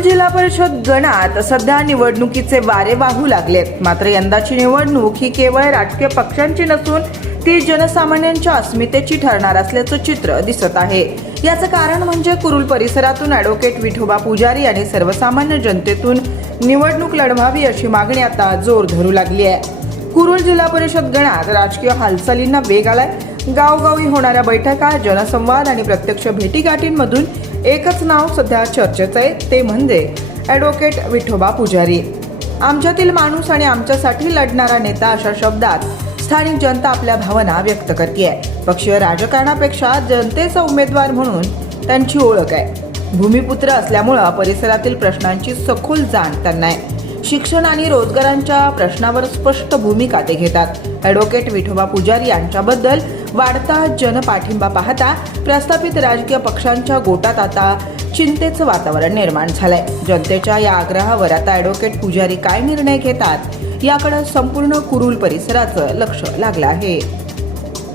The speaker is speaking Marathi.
कुरुल जिल्हा परिषद गणात सध्या निवडणुकीचे वारे वाहू लागलेत. मात्र यंदाची निवडणूक ही केवळ राजकीय पक्षांची नसून ती जनसामान्यांच्या अस्मितेची ठरणार असल्याचं चित्र दिसत आहे. याचं कारण म्हणजे कुरुल परिसरातून ॲडव्होकेट विठोबा पुजारी आणि सर्वसामान्य जनतेतून निवडणूक लढवावी अशी मागणी आता जोर धरू लागली आहे. कुरुल जिल्हा परिषद गणात राजकीय हालचालींना वेग आलाय. गावगावी होणाऱ्या बैठका जनसंवाद आणि प्रत्यक्ष भेटीगाठींमधून एकच नाव सध्या चर्चेचं आहे ते म्हणजे ॲडव्होकेट विठोबा पुजारी. आमच्यातील माणूस आणि आमच्यासाठी लढणारा नेता अशा शब्दात स्थानिक जनता आपल्या भावना व्यक्त करते पक्षीय राजकारणापेक्षा जनतेचा उमेदवार म्हणून त्यांची ओळख आहे. भूमिपुत्र असल्यामुळं परिसरातील प्रश्नांची सखोल जाण त्यांना आहे. शिक्षण आणि रोजगारांच्या प्रश्नावर स्पष्ट भूमिका ते घेतात. ॲडव्होकेट विठोबा पुजारी यांच्याबद्दल वाढता जनपाठिंबा पाहता प्रस्थापित राजकीय पक्षांच्या गोटात आता चिंतेचं वातावरण निर्माण झालंय. जनतेच्या या आग्रहावर आता ॲडव्होकेट पुजारी काय निर्णय घेतात? याकडे संपूर्ण कुरुल परिसराचं लक्ष लागलं आहे.